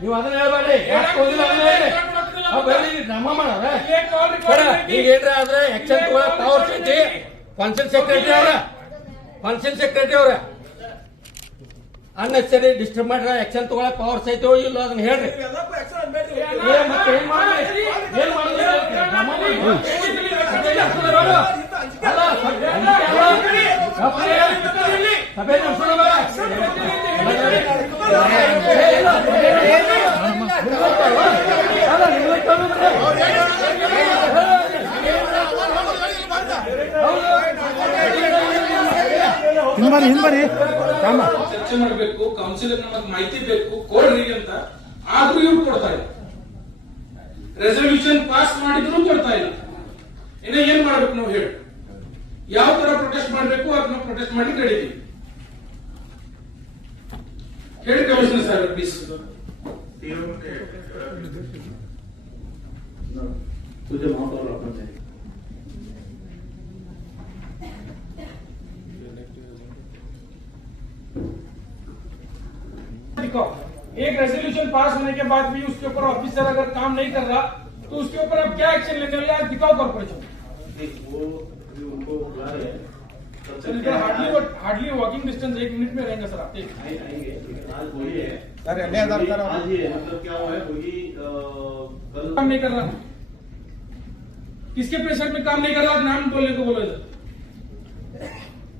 ನೀವು ಅದನ್ನ ಹೇಳ್ಬೇಡಿ. ನಮ್ಮ ಮಾಡವ್ರೆ ಈಗ ಏನ್ರ ಆದ್ರೆ ಆಕ್ಷನ್ ತಗೊಳ್ಳೋ ಪವರ್ ಐತಿ ಕೌನ್ಸಿಲ್ ಸೆಕ್ರೆಟರಿ ಅವ್ರ ಅನ್ನೆಸರಿ ಡಿಸ್ಟರ್ಬ್ ಮಾಡ್ರ ಆಕ್ಷನ್ ತಗೊಳ್ಳೋ ಪವರ್ ಐತೋ ಇಲ್ಲ ಅದನ್ನ ಹೇಳ್ರಿ. ಮತ್ತೆ ಏನ್ ಮಾಡ್ರಿ ಏನ್ ಹಿಂಬರಿ ಚರ್ಚೆ ಮಾಡಬೇಕು, ಕೌನ್ಸಿಲ್ ನಮಗೆ ಮಾಹಿತಿ ಬೇಕು ಕೊಡ್ರಿ ಅಂತ ಆದ್ರೂ ಇವ್ರು ಕೊಡ್ತಾ ಇಲ್ಲ. ರೆಸಲ್ಯೂಷನ್ ಪಾಸ್ ಮಾಡಿದ್ರು ಕೊಡ್ತಾ ಇಲ್ಲ. ಇನ್ನ ಏನ್ ಮಾಡ್ಬೇಕು ನಾವು ಹೇಳಿ? ಯಾವ ತರ ಪ್ರೊಟೆಸ್ಟ್ ಮಾಡಬೇಕು ಅದನ್ನ ಪ್ರೊಟೆಸ್ಟ್ ಮಾಡಿ ಕಡಿತೀವಿ. ಹೇಳಿ ಕಮಿಷನರ್ ಸರ್ ಪ್ಲೀಸ್. तुझे वहां पर रखना चाहिए. एक रेजोल्यूशन पास होने के बाद भी उसके ऊपर ऑफिसर अगर काम नहीं कर रहा तो उसके ऊपर अब क्या एक्शन लेने वाले आज दिखाओ कॉर्पोरेशन. वो उनको बुला रहे हैं. हार्डली वॉकिंग डिस्टेंस 1 मिनट में रहेंगे सर. आप आएंगे आज वही है सर. आज ही है मतलब क्या हुआ है वही कल काम नहीं कर रहा. किसके प्रेशर में काम नहीं कर रहा? नाम बोलने को बोलो. इधर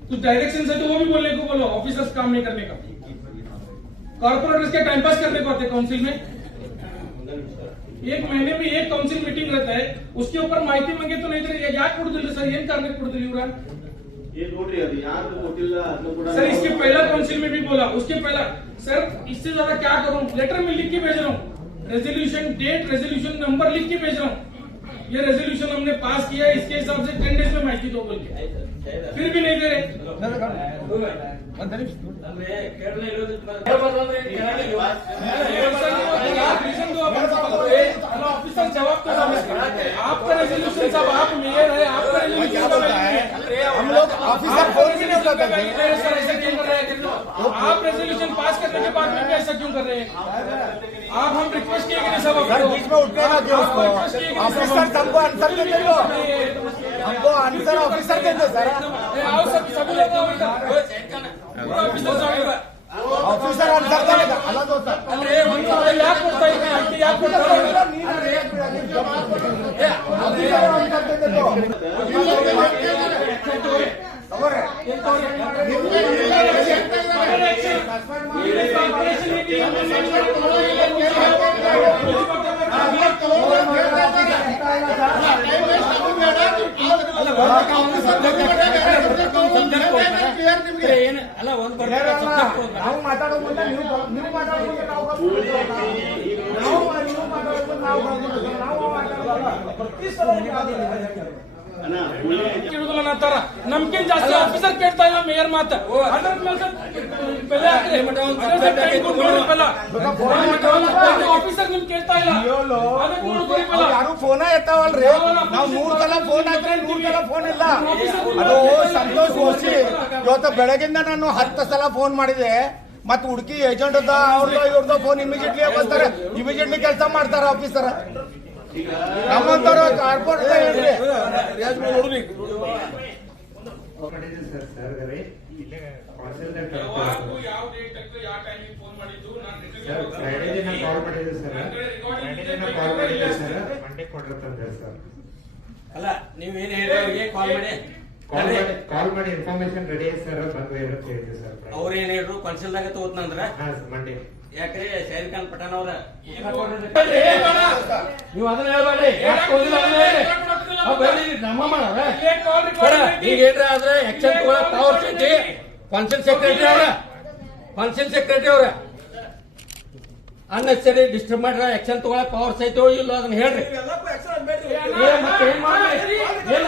कुछ डायरेक्शन है तो वो भी बोलने को बोलो. ऑफिसर्स काम नहीं करने का. कॉर्पोरेटर्स के टाइम पास करने को आते काउंसिल में. 1 महीने में 1 काउंसिल मीटिंग रहता है. उसके ऊपर माहिती मांगे तो नहीं दे. याद ಕೊಡುದಿಲ್ಲ ಸರ್. ಏನ್ ಕಾರಣ ಕೊಡುದಿಲ್ಲ ಇವ್ರ? ये ನೋಡ್ರಿ ಅದು ಯಾರು ಗೊತ್ತಿಲ್ಲ ಅದನ್ನು ಕೂಡ सर इसके पहला काउंसिल में भी बोला. उसके पहला सर इससे ज्यादा क्या करूं? लेटर में लिख के भेज रहा हूं. रेजोल्यूशन डेट रेजोल्यूशन नंबर लिख के भेज रहा हूं. ये रेजोल्यूशन हमने पास किया है. इसके हिसाब से 10 डेज में माहिती दो बोल के फिर भी नहीं दे रहे. ऑफिसर जवाब तो आपका रेजोल्यूशन सब आप मेयर है. आपका हम लोग ऑफिसर फोन भी नहीं उठाते. सर ऐसा क्यों कर रहे हैं? आप रेजोल्यूशन पास करने के बाद में भी ऐसा क्यों कर रहे हैं? आप हम रिक्वेस्ट किए कि सब बीच में उठने ना क्यों उसको. ऑफिसर हमको आंसर देते हो. हमको आंसर ऑफिसर देते सर. आओ सब सभी लोग ऑफिसर आंसर देगा अलग होता. याद करता है याद करता है. आंसर देते तो ನಾವು ಮಾತಾಡೋ ಮುಂದೆ ನೀವು ಮಾತಾಡೋ ಮುಂದೆ ನಾವು ಅಂತಾರ. ನಮ್ಗಿಂತ ಜಾಸ್ತಿ ಆಫೀಸರ್ ಕೇಳ್ತಾ ಇಲ್ಲ ಮೇಯರ್ ಮಾತ. ಆಫೀಸರ್ ನಿಮ್ ಕೇಳ್ತಾ ಇಲ್ಲ. ಯಾರು ಫೋನ್ ಎತ್ತಾವಲ್ರಿ. ನಾವು 3 ಸಲ ಫೋನ್ ಹಾಕ್ರೆ 3 ಸಲ ಫೋನ್ ಇಲ್ಲ. ಅದು ಸಂತೋಷ್ ಓಸಿ ಇವತ್ತು ಬೆಳಗಿಂದ ನಾನು 10 ಸಲ ಫೋನ್ ಮಾಡಿದೆ. ಮತ್ ಹುಡುಕಿ ಏಜೆಂಟ್ ಅದ ಅವ್ರದ್ದು ಇವ್ರದ್ದು ಫೋನ್ ಇಮಿಡಿಯೇಟ್ಲಿ ಬರ್ತಾರೆ. ಇಮಿಡಿಯೇಟ್ಲಿ ಕೆಲಸ ಮಾಡ್ತಾರ ಆಫೀಸರ್. ನಮ್ಮಂತವ್ರು ಕಾರ್ಪೊರೇಟ್ ಹೇಳ್ರಿ. ಅಲ್ಲ ನೀವೇನು ಹೇಳಿ ಕಾಲ್ ಮಾಡಿ ಇನ್ಫಾರ್ಮೇಶನ್ ರೆಡಿ ಐತೆ ಸರ್. ಬಂದು ಇರುತ್ತೆ ಸರ್. ಅವ್ರ ಏನ್ ಹೇಳ್ರು ಕೌನ್ಸಿಲ್ದಾಗ ತಗೋತಂದ್ರ ಮಂಡೇ. ಯಾಕ್ರಿ ಶೈರಿಖಾನ್ ಪಠಾಣ್ ಅವ್ರ ನೀವು ಅದನ್ನ ಹೇಳ್ಬೇಡಿ. ನಮ್ಮ ಮಾಡವ್ರೆ ಈಗ ಏನ್ರ ಆದ್ರೆ ಆಕ್ಷನ್ ತಗೊಳ್ಳೋ ಪವರ್ ಐತಿ ಕೌನ್ಸಿಲ್ ಸೆಕ್ರೆಟರಿ ಅವ್ರ ಅನ್ನೆಸರಿ ಡಿಸ್ಟರ್ಬ್ ಮಾಡ್ರ ಆಕ್ಷನ್ ತಗೊಳ್ಳೋ ಪವರ್ ಐತೋ ಇಲ್ಲ ಅದನ್ನ ಹೇಳ್ರಿ. ಮತ್ತೆ ಏನ್ ಮಾಡ್ರಿ ಏನ್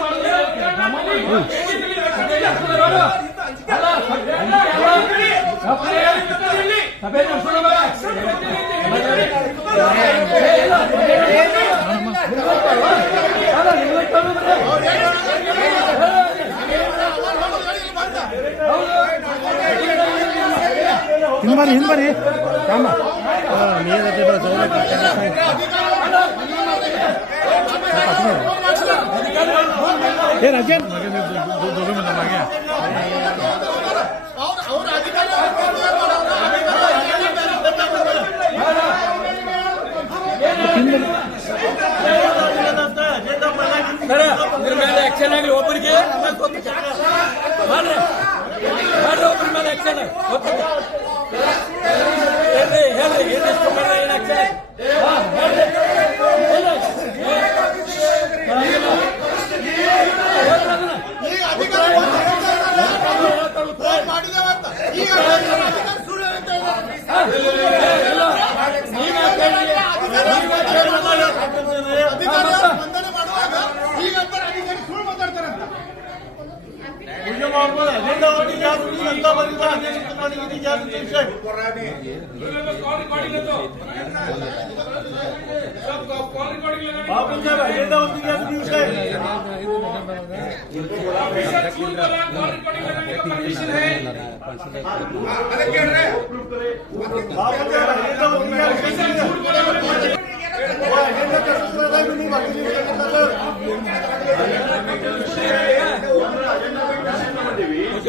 ಹಿಂಬರಿ ಕಾಮ ಸರ್ ಇದ್ರ ಮೇಲೆ ಆಕ್ಷನ್ ಆಗಲಿ ಒಬ್ಬರಿಗೆ ಮಾಡ್ರಿ ಮಾಡ್ರಿ ಒಬ್ಬರ ಮೇಲೆ ಆಕ್ಷನ್ ಹೇಳ್ರಿ ಹೇಳ್ರಿ ಏನಿಷ್ಟು ಮಾಡ್ರಿ ಏನ್ ಆಕ್ಷನ್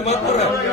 ಮತ್